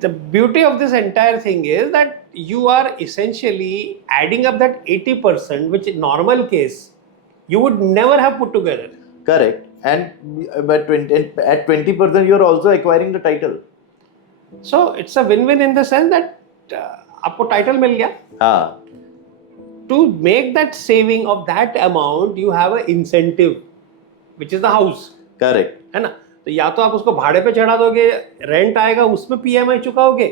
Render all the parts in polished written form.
the beauty of this entire thing is that you are essentially adding up that 80%, which in normal case you would never have put together. Correct. And but at 20% you are also acquiring the title. So it's a win-win in the sense that आपको title मिल गया. हाँ. To make that saving of that amount, you have an incentive, which is the house. Correct. है ना? तो या तो आप उसको भाड़े पे चढ़ा दोगे, रेंट आएगा, उसमें पीएमआई चुकाओगे,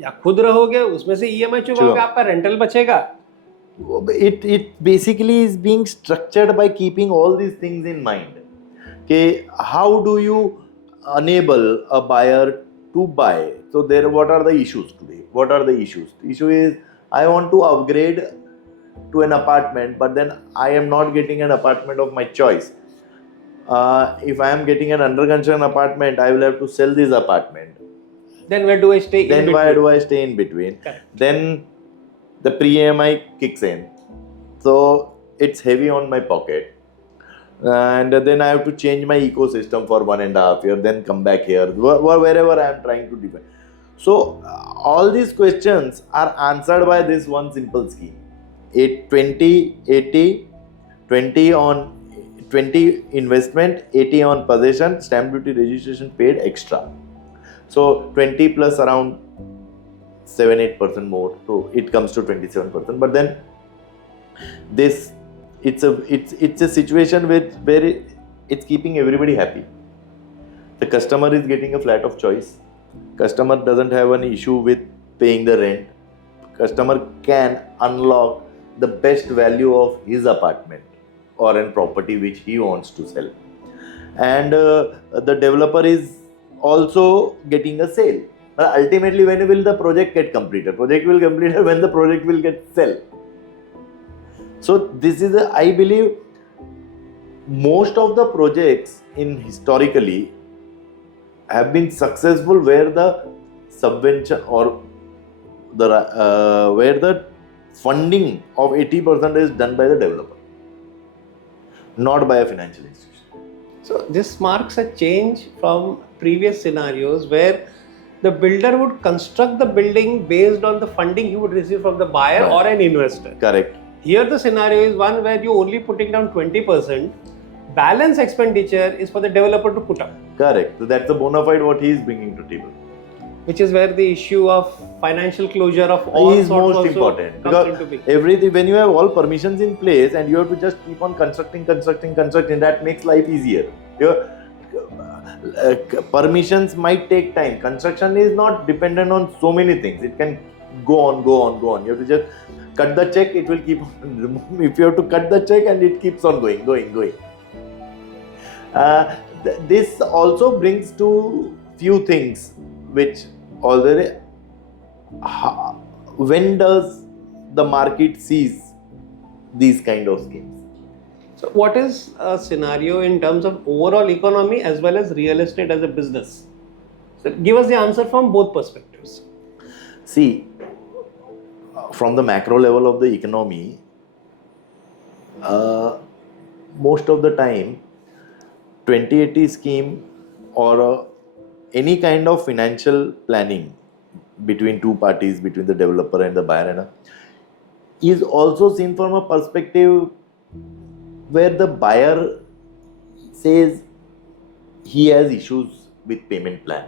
या खुद रहोगे, उसमें से ईएमआई चुकाओगे, आपका रेंटल बचेगा. It basically is being structured by keeping all these things in mind. Okay, how do you enable a buyer to buy? So what are the issues today? What are the issues? The issue is I want to upgrade to an apartment, but then I am not getting an apartment of my choice. If I am getting an under construction apartment, I will have to sell this apartment. Then where do I stay in between? Then why do I stay in between? Correct. Then the pre-EMI kicks in. So it's heavy on my pocket. And then I have to change my ecosystem for 1.5 years, then come back here, wherever I am trying to define. So all these questions are answered by this one simple scheme. 20, 80, 20 on 20 investment, 80 on possession, stamp duty registration paid extra. So 20 plus around 7-8% more, so it comes to 27%. But then this it's a situation where it's keeping everybody happy. The customer is getting a flat of choice. Customer doesn't have an issue with paying the rent. Customer can unlock the best value of his apartment or an property which he wants to sell. And the developer is also getting a sale. But ultimately, when will the project get completed? Project will complete when the project will get sell. So this is, I believe, most of the projects in historically have been successful where the subvention or the where the funding of 80% is done by the developer, not by a financial institution. So this marks a change from previous scenarios where the builder would construct the building based on the funding he would receive from the buyer or an investor. Correct. Here the scenario is one where you're only putting down 20%. Balance expenditure is for the developer to put up. Correct. So that's the bona fide what he is bringing to table. Which is where the issue of financial closure of all is sorts most important, comes into because being. everything, when you have all permissions in place and you have to just keep on constructing, that makes life easier. Your permissions might take time. Construction is not dependent on so many things. It can go on. You have to just cut the check, it will keep on. If you have to cut the check and it keeps on going. This also brings to few things which already, when does the market sees these kind of schemes? So what is a scenario in terms of overall economy as well as real estate as a business? So give us the answer from both perspectives. See, from the macro level of the economy, most of the time 2080 scheme or any kind of financial planning between two parties, between the developer and the buyer, is also seen from a perspective where the buyer says he has issues with payment plan.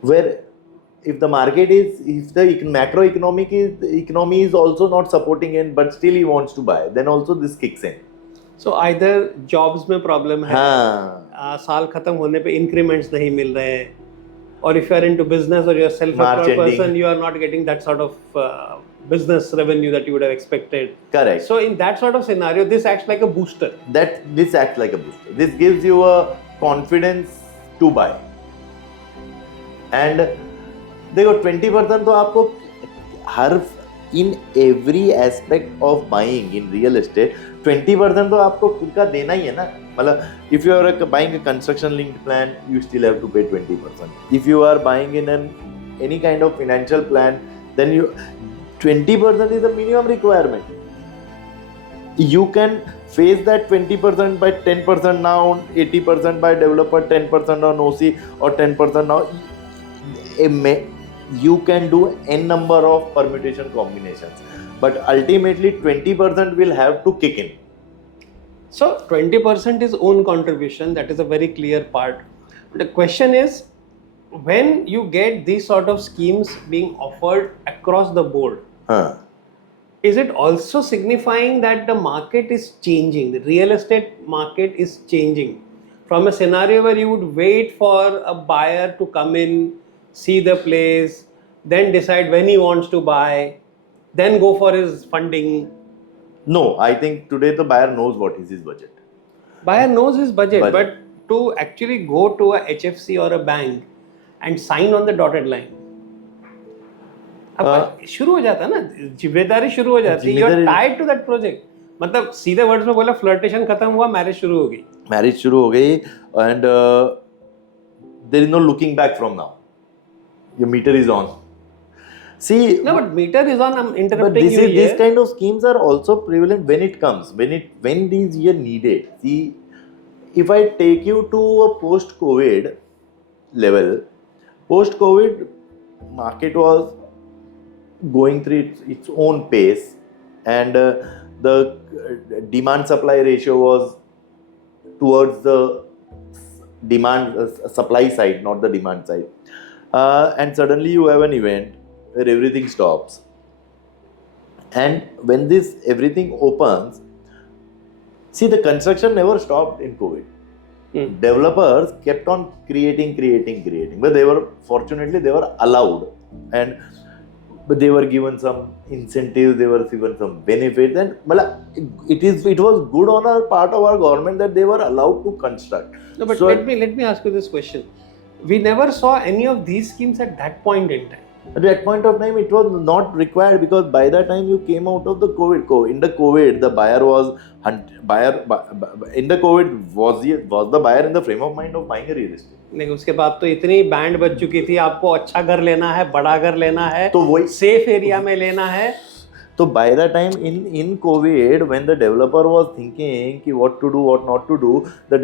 Where if the market is, if the macroeconomic economy is also not supporting it, but still he wants to buy, then also this kicks in. So either jobs में problem है, साल खत्म होने पे increments नहीं मिल रहे हैं, or if you are into business or you are self-employed person, you are not getting that sort of business revenue that you would have expected. Correct. So in that sort of scenario, this acts like a booster. This acts like a booster. This gives you a confidence to buy. And देखो 20% तो आपको हर in every aspect of buying in real estate 20% तो आपको खुद का देना ही है ना. मतलब if you are buying a construction linked plan, you still have to pay 20%. If you are buying in any kind of financial plan, then 20% is the minimum requirement. You can face that 20% by 10% now, 80% by developer, 10% on OC or 10% now. you can do n number of permutation combinations, but ultimately 20% will have to kick in. So 20% is own contribution. That is a very clear part. The question is, when you get these sort of schemes being offered across the board, is it also signifying that the market is changing? The real estate market is changing from a scenario where you would wait for a buyer to come in, see the place, then decide when he wants to buy, then go for his funding. No, I think today the buyer knows what is his budget. Buyer knows his budget, but to actually go to a HFC or a bank and sign on the dotted line, शुरू हो जाता है ना, जिम्मेदारी शुरू हो जाती है. You are tied to that project. मतलब सीधे वर्ड्स में बोला, फ्लर्टेशन खत्म हुआ, मैरिज शुरू हो गई. And there is no looking back from now. Your meter is on. See, no, but meter is on. I'm interrupting you here. These kind of schemes are also prevalent when it comes, when these are needed. See, if I take you to a post-COVID level, post-COVID market was going through its own pace, and the demand-supply ratio was towards the supply side, not the demand side. And suddenly you have an event where everything stops, and when this everything opens, see, the construction never stopped in COVID. Developers kept on creating, but fortunately they were allowed, but they were given some incentives, they were given some benefits, and it was good on our part of our government that they were allowed to construct. No, but let me ask you this question. We never saw any of these schemes at that point in time. At that point of time, it was not required, because by the time you came out of the COVID, in the COVID, the buyer was in the COVID, was the buyer in the frame of mind of buying a real estate? नहीं, उसके बाद तो इतनी band बज चुकी थी, आपको अच्छा घर लेना है, बड़ा घर लेना है, तो वही सेफ एरिया में लेना है. So by the time in COVID, when the developer was thinking what to do, what not to do, the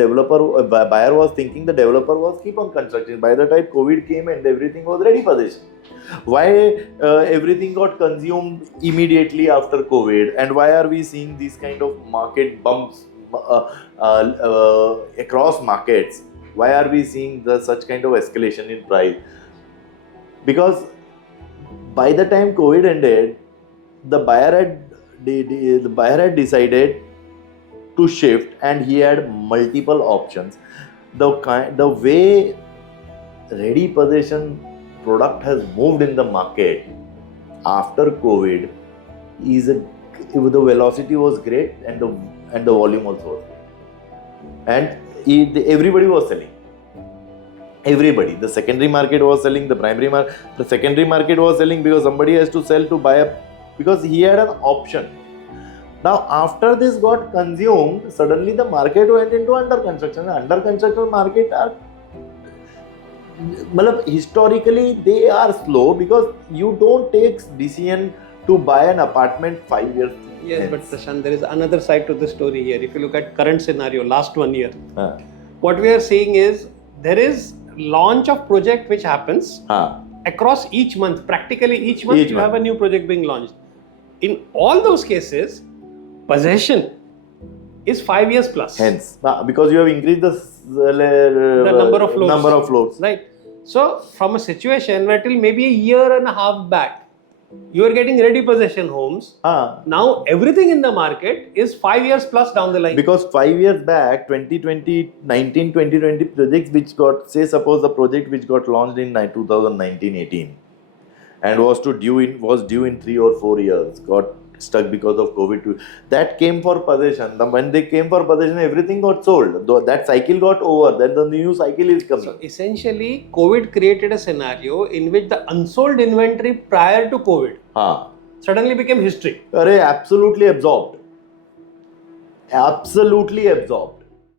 buyer was thinking, the developer was keep on constructing. By the time COVID came and everything was ready for this. Why everything got consumed immediately after COVID, and why are we seeing these kind of market bumps across markets? Why are we seeing such kind of escalation in price? Because by the time COVID ended, the buyer had decided to shift, and he had multiple options. The way ready possession product has moved in the market after COVID the velocity was great, and the volume also was great, and everybody was selling. Everybody, the secondary market was selling, the secondary market was selling, because somebody has to sell to buy because he had an option. Now, after this got consumed, suddenly the market went into under construction. Under construction market are, historically they are slow, because you don't take decision to buy an apartment 5 years. Yes, but Prashant, there is another side to the story here. If you look at current scenario, last 1 year, what we are seeing is there is launch of project which happens across each month. Practically each month you have a new project being launched. In all those cases, possession is 5 years plus. Hence, because you have increased the number of floors. Right. So, from a situation where till maybe a year and a half back, you are getting ready possession homes. Now, everything in the market is 5 years plus down the line. Because 5 years back, 2020 projects which got, say suppose the project which got launched in 2019-18 and was due in 3 or 4 years, got stuck because of COVID. That came for possession. When they came for possession, everything got sold. That cycle got over. Then the new cycle is coming. So essentially, COVID created a scenario in which the unsold inventory prior to COVID suddenly became history. Absolutely absorbed. Absolutely absorbed.